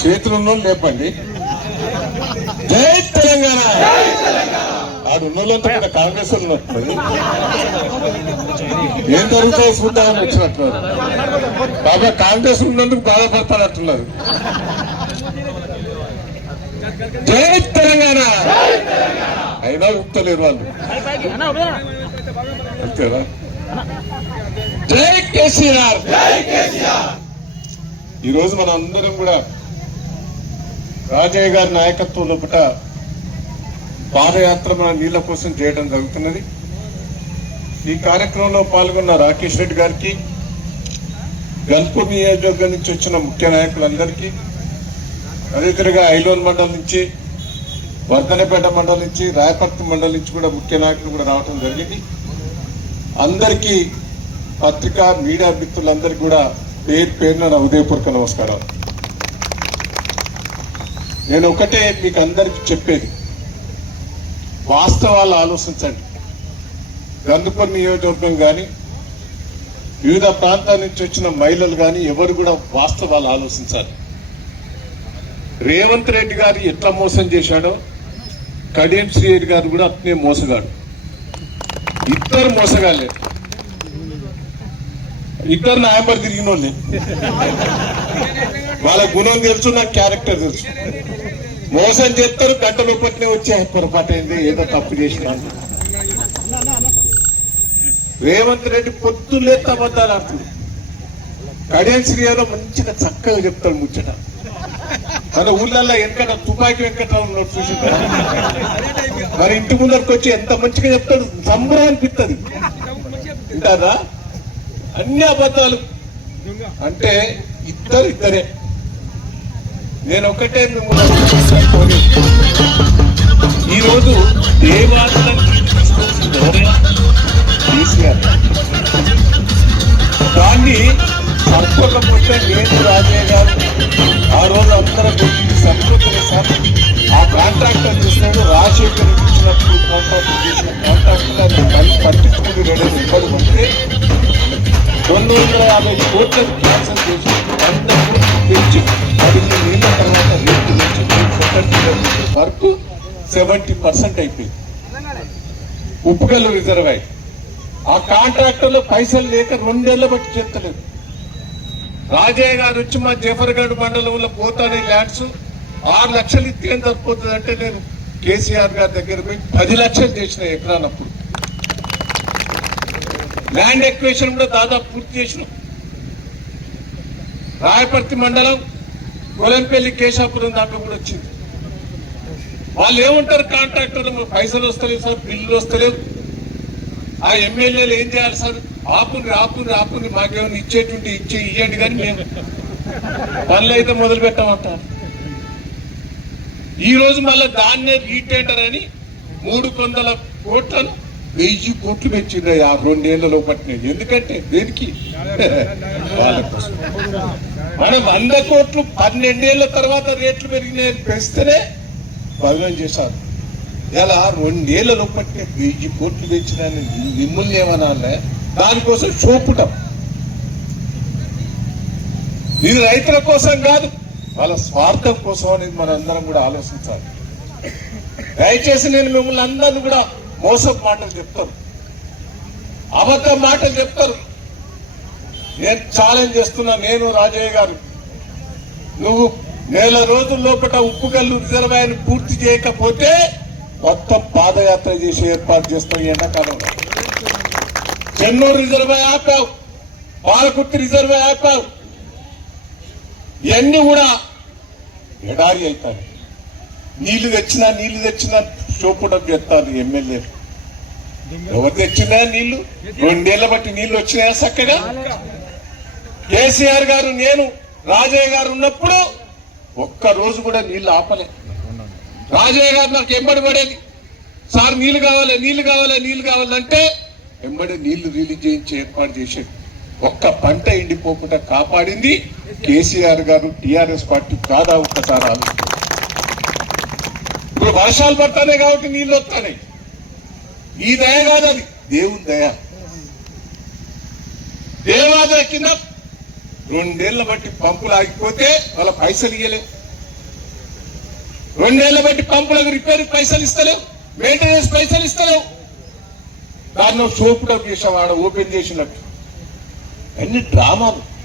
చేతులు ఉన్నోళ్ళు లేపండి. జై తెలంగాణ. ఆడు ఉన్నోళ్ళంతా కూడా కాంగ్రెస్ ఏం జరుగుతాయో చూద్దామని వచ్చినట్టున్నారు. బాబా కాంగ్రెస్ ఉన్నందుకు బాధపడతానట్టున్నారు జై తెలంగాణ. అయినా ఉత్తలేరు వాళ్ళు. అంతేనా? జై కేసీఆర్. ఈ రోజు మనం అందరం కూడా రాజయ్య గారి నాయకత్వం లోపల పాదయాత్ర మన నీళ్ళ కోసం చేయడం జరుగుతున్నది. ఈ కార్యక్రమంలో పాల్గొన్న రాకేష్ రెడ్డి గారికి గల్పూర్ నియోజకవర్గం నుంచి వచ్చిన ముఖ్య నాయకులందరికీ అదేవిధంగా ఐలోన్ మండలం నుంచి వర్ధనపేట మండలం నుంచి రాయపర్తి మండలం నుంచి కూడా ముఖ్య నాయకులు కూడా రావడం జరిగింది. అందరికీ పత్రికా మీడియా మిత్రులందరికీ కూడా పేరు పేరున నా ఉదయపూర్వక నమస్కారం నేను ఒకటే మీకు అందరికీ చెప్పేది. వాస్తవాలు ఆలోచించండి. గందుపూర్ నియోజకవర్గం కానీ వివిధ ప్రాంతాల నుంచి వచ్చిన మహిళలు కానీ ఎవరు కూడా వాస్తవాలు ఆలోచించాలి. రేవంత్ రెడ్డి గారు ఎట్లా మోసం చేశాడో కడియం శ్రీరెడ్డి గారు కూడా అట్నే మోసగాడు. ఇద్దరు మోసగాలే ఇద్దరు నాయబడి తిరిగిన వాళ్ళే వాళ్ళ గుణం తెలుసు నాకు క్యారెక్టర్ తెలుసు. మోసం చేస్తారు గంటలు లోపట్నే వచ్చే పొరపాటు అయింది ఏదో తప్పు చేసినా. రేవంత్ రెడ్డి పొద్దులే అబద్ధాలు ఆడుతుంది. కడియం శ్రీయాలో మంచిగా చక్కగా చెప్తాడు ముచ్చట. మన ఊళ్ళల్లో వెనకట తుపాకి వెంకటరావు ఉన్నాడు చూసి మరి ఇంటి ముందరికి వచ్చి ఎంత మంచిగా చెప్తాడు? సంబరం అనిపిస్తుంది వింటారా? అన్ని అబద్ధాలు. అంటే ఇద్దరు ఇద్దరే. నేను ఒకటే మిమ్మల్ని కోరి ఈ కేసీఆర్. దాన్ని సర్దుకోకపోతే నేను రాజయ్య గారు ఆ రోజు అందరూ పెట్టి సార్. ఆ కాంట్రాక్టర్ చేసినాడు రాజశేఖర్ ఇచ్చినప్పుడు కాంట్రాక్ట్ చేసిన కాంట్రాక్టర్ మళ్ళీ పట్టించుకుని రెండు ఇబ్బంది ఉంటే రెండు వందల యాభై కోట్లకు క్యాన్సల్ చేసి నుంచి పదిహేను తర్వాత రేపు నుంచి వరకు సెవెంటీ పర్సెంట్ అయిపోయింది. ఉప్పుగల్లు రిజర్వాయర్ ఆ కాంట్రాక్టర్లో పైసలు లేక రెండేళ్ళ బట్టి చేస్తలేదు. రాజయ్య గారు వచ్చి మా జఫర్గఢ్ మండలంలో పోతానే ల్యాండ్స్ ఆరు లక్షలు ఇస్తే ఏం సరిపోతుంది అంటే నేను కేసీఆర్ గారి దగ్గర పోయి పది లక్షలు చేసిన ఎకరానప్పుడు ల్యాండ్ ఎక్వేషన్ కూడా దాదాపు పూర్తి చేసినాం. రాయపర్తి మండలం కొలంపల్లి కేశాపురం దాకా కూడా వచ్చింది. వాళ్ళు ఏమంటారు కాంట్రాక్టర్ పైసలు వస్తలేవు సార్ బిల్లులు వస్తలేవు. ఆ ఎమ్మెల్యేలు ఏం చేయాలి సార్? ఆపుని ఆపుని ఆపుని మాకేమైనా ఇచ్చేటువంటి ఇచ్చే ఇవ్వండి కానీ మేము పనులు అయితే మొదలు పెట్టమంటారు. ఈ రోజు మళ్ళీ దాన్నే రీటెండర్ అని మూడు వందల కోట్లను వెయ్యి కోట్లు పెంచింది ఆ రెండేళ్ళలో పట్టినది ఎందుకంటే దేనికి? వాళ్ళ కోసం మనం వంద కోట్లు పన్నెండేళ్ళ తర్వాత రేట్లు పెరిగినాయని పెంచితేనే భగవం చేశారు. ఇలా రెండేళ్ళలో పట్టిన వెయ్యి కోట్లు పెంచిన మిమ్మల్ని ఏమన్నా దానికోసం చూపుటం ఇది రైతుల కోసం కాదు వాళ్ళ స్వార్థం కోసం అనేది మనందరం కూడా ఆలోచించాలి. దయచేసి నేను మిమ్మల్ని అందరిని కూడా మోసం మాటలు చెప్తారు. అబద్ధం మాటలు చెప్తారు. నేను ఛాలెంజ్ చేస్తున్నా నేను రాజయ్య గారు. నువ్వు నెల రోజుల లోపల ఉప్పుకల్లు రిజర్వాయర్ పూర్తి చేయకపోతే మొత్తం పాదయాత్ర చేసి ఏర్పాటు చేస్తాం ఎండాకాలంలో. చెన్నూరు రిజర్వాయర్ ఆపావు. పాలకుర్తి రిజర్వాయర్ ఆపావు. ఇవన్నీ కూడా ఎడారి అవుతాయి. నీళ్ళు తెచ్చినా నీళ్ళు తెచ్చినా చూపడం చేస్తారు ఎమ్మెల్యేలు ఎవరు తెచ్చినా నీళ్ళు? రెండేళ్ళ బట్టి నీళ్ళు వచ్చినాయా చక్కగా? కేసీఆర్ గారు నేను రాజయ్య గారు ఉన్నప్పుడు ఒక్క రోజు కూడా నీళ్ళు ఆపలే. రాజయ్య గారు నాకు ఎంబడి పడేది. సార్ నీళ్ళు కావాలి నీళ్ళు కావాలి నీళ్ళు కావాలంటే ఎంబడి నీళ్ళు రిలీజ్ చేయించి ఏర్పాటు చేసేది ఒక్క పంట ఎండిపోకుండా కాపాడింది కేసీఆర్ గారు టిఆర్ఎస్ పార్టీ కాదా ఒక్కసారి ఇప్పుడు వర్షాలు పడతానే కాబట్టి నీళ్ళు వస్తాయి ఈ దయ కాదు అది. దేవుని దయ. దేవాద కింద రెండేళ్ళ బట్టి పంపులు ఆగిపోతే వాళ్ళ పైసలు ఇయ్యలే. రెండేళ్ళ బట్టి పంపులకు రిపేర్ పైసలు ఇస్తలేవు. మెయింటెనెన్స్ పైసలు ఇస్తలేవు. దానిలో సోపు డబ్బు చేసాం ఆడ ఓపెన్ చేసినట్టు అన్ని డ్రామాలు.